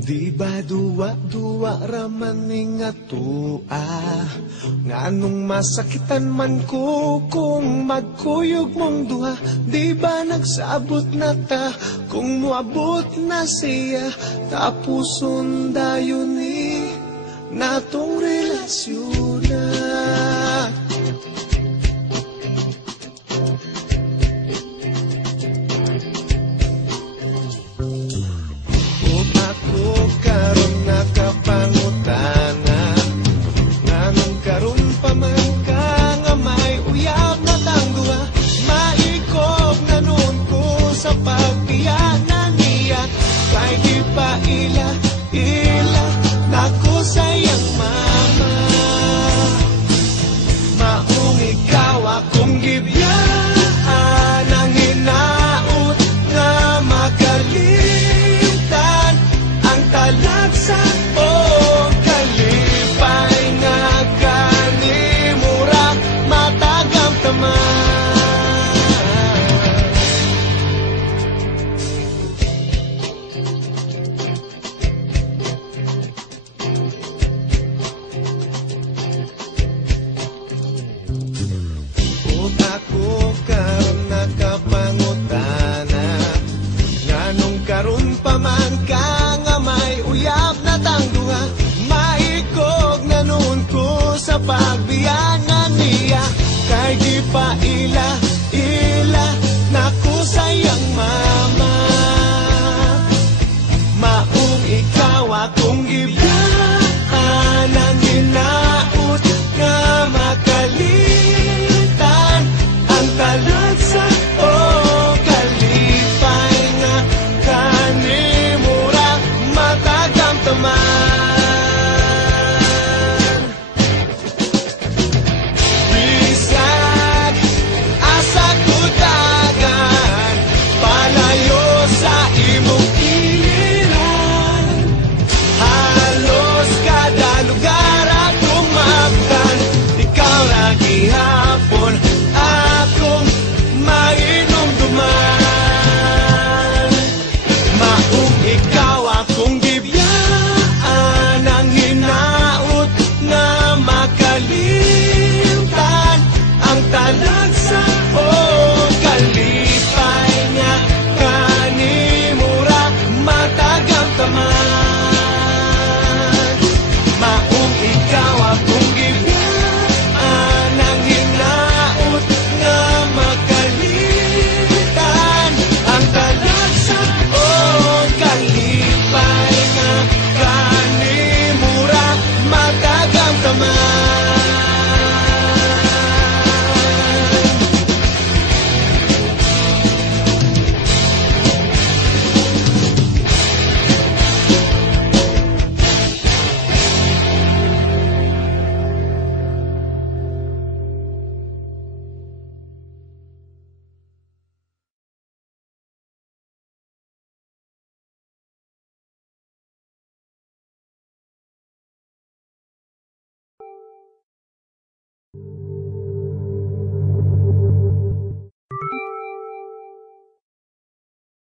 Di ba duwa-duwa raman ning atua, nganong masakitan man ko kung magkuyog mong duha. Di ba nagsabot na ta kung muabot na siya, tapuson dayon ni natong relasyon na. Karon nakapangutana, nganong karon pa man ka nga may uyab na tangduha. Maikog na noon ko sa pagbiyanan niya, kay di pa ila nako sayang mama. Maong ikaw akong gibiyaan, ang hinaot nga makalimtan ang talagsa o kalipay nga kanimura matagam taman. Kung ako karon nakapangutana, nganong karon pa man ka nga may uyab na tangduha. Maikog na noon ko sa pagbiyanan niya, kay di pa ila